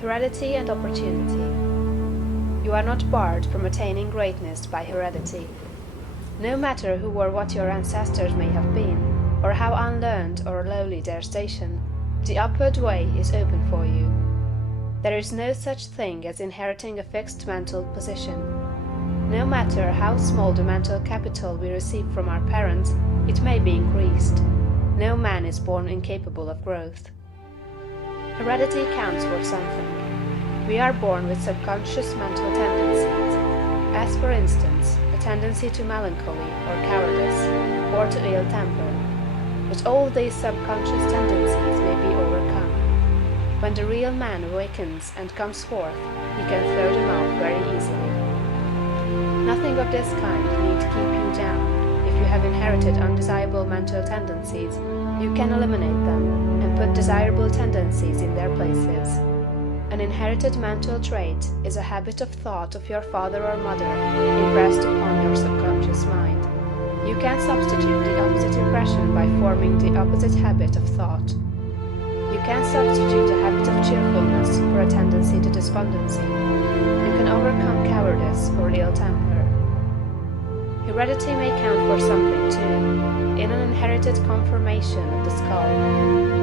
Heredity and Opportunity. You are not barred from attaining greatness by heredity. No matter who or what your ancestors may have been, or how unlearned or lowly their station, the upward way is open for you. There is no such thing as inheriting a fixed mental position. No matter how small the mental capital we receive from our parents, it may be increased. No man is born incapable of growth. Heredity counts for something. We are born with subconscious mental tendencies, as for instance, a tendency to melancholy or cowardice, or to ill temper. But all these subconscious tendencies may be overcome. When the real man awakens and comes forth, he can throw them off very easily. Nothing of this kind need keep you down. If you have inherited undesirable mental tendencies, you can eliminate them and put desirable tendencies in their places. An inherited mental trait is a habit of thought of your father or mother impressed upon your subconscious mind. You can substitute the opposite impression by forming the opposite habit of thought. You can substitute a habit of cheerfulness for a tendency to despondency. You can overcome cowardice or ill temper. Heredity may count for something too. In an inherited conformation of the skull,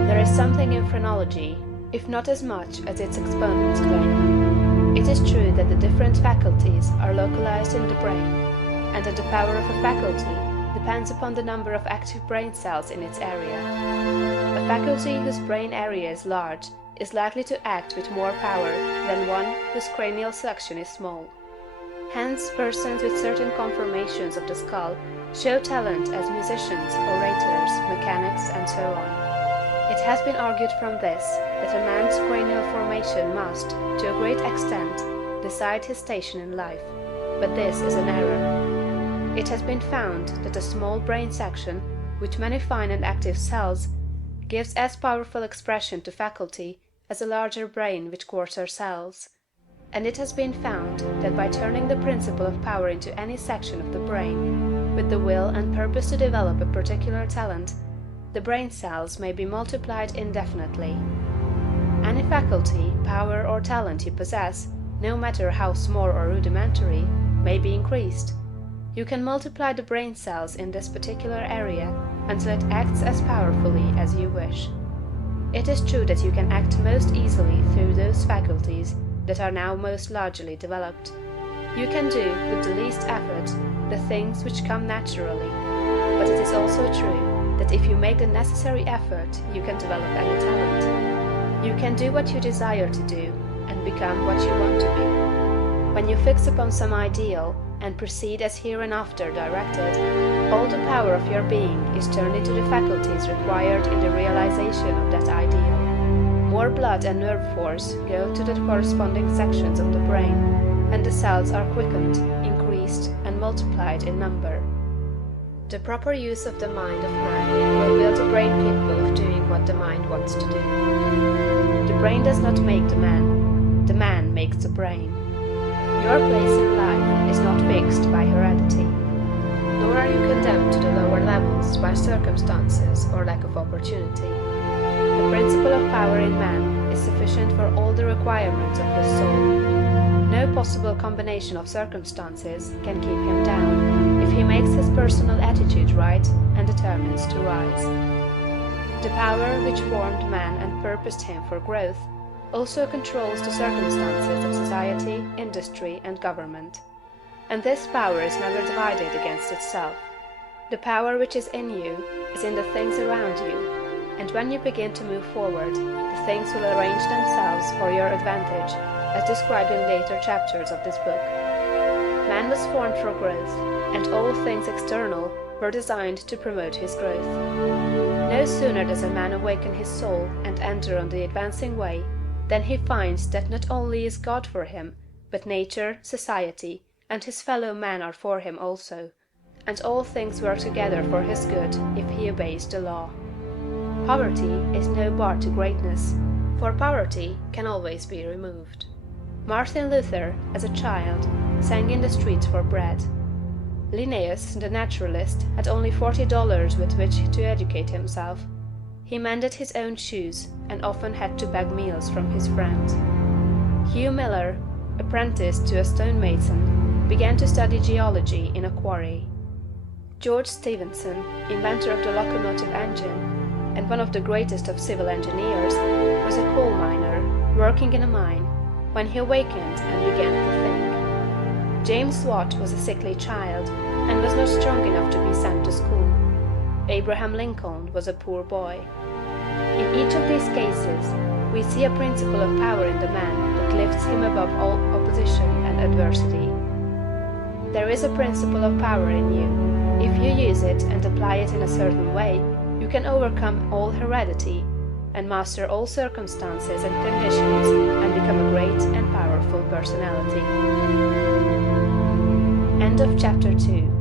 there is something in phrenology, if not as much as its exponents claim. It is true that the different faculties are localized in the brain, and that the power of a faculty depends upon the number of active brain cells in its area. A faculty whose brain area is large is likely to act with more power than one whose cranial section is small. Hence, persons with certain conformations of the skull show talent as musicians, orators, mechanics, and so on. It has been argued from this that a man's cranial formation must, to a great extent, decide his station in life, but this is an error. It has been found that a small brain section, with many fine and active cells, gives as powerful expression to faculty as a larger brain with coarser cells. And it has been found that by turning the principle of power into any section of the brain, with the will and purpose to develop a particular talent, the brain cells may be multiplied indefinitely. Any faculty, power, or talent you possess, no matter how small or rudimentary, may be increased. You can multiply the brain cells in this particular area until it acts as powerfully as you wish. It is true that you can act most easily through those faculties that are now most largely developed. You can do, with the least effort, the things which come naturally, but it is also true that if you make the necessary effort, you can develop any talent. You can do what you desire to do, and become what you want to be. When you fix upon some ideal, and proceed as hereinafter directed, all the power of your being is turned into the faculties required in the realization of that ideal. More blood and nerve force go to the corresponding sections of the brain, and the cells are quickened, increased, and multiplied in number. The proper use of the mind of man will build a brain capable of doing what the mind wants to do. The brain does not make the man makes the brain. Your place in life is not fixed by heredity, nor are you condemned to the lower levels by circumstances or lack of opportunity. The principle of power in man is sufficient for all the requirements of his soul. No possible combination of circumstances can keep him down, if he makes his personal attitude right and determines to rise. The power which formed man and purposed him for growth also controls the circumstances of society, industry, and government. And this power is never divided against itself. The power which is in you is in the things around you, and when you begin to move forward, the things will arrange themselves for your advantage, as described in later chapters of this book. Man was formed for growth, and all things external were designed to promote his growth. No sooner does a man awaken his soul and enter on the advancing way, than he finds that not only is God for him, but nature, society, and his fellow men are for him also, and all things work together for his good if he obeys the law. Poverty is no bar to greatness, for poverty can always be removed. Martin Luther, as a child, sang in the streets for bread. Linnaeus, the naturalist, had only $40 with which to educate himself. He mended his own shoes, and often had to beg meals from his friends. Hugh Miller, apprenticed to a stonemason, began to study geology in a quarry. George Stephenson, inventor of the locomotive engine, and one of the greatest of civil engineers, was a coal miner, working in a mine, when he awakened and began to think. James Watt was a sickly child, and was not strong enough to be sent to school. Abraham Lincoln was a poor boy. In each of these cases, we see a principle of power in the man that lifts him above all opposition and adversity. There is a principle of power in you. If you use it and apply it in a certain way, you can overcome all heredity, and master all circumstances and conditions, and become a great and powerful personality. End of chapter 2.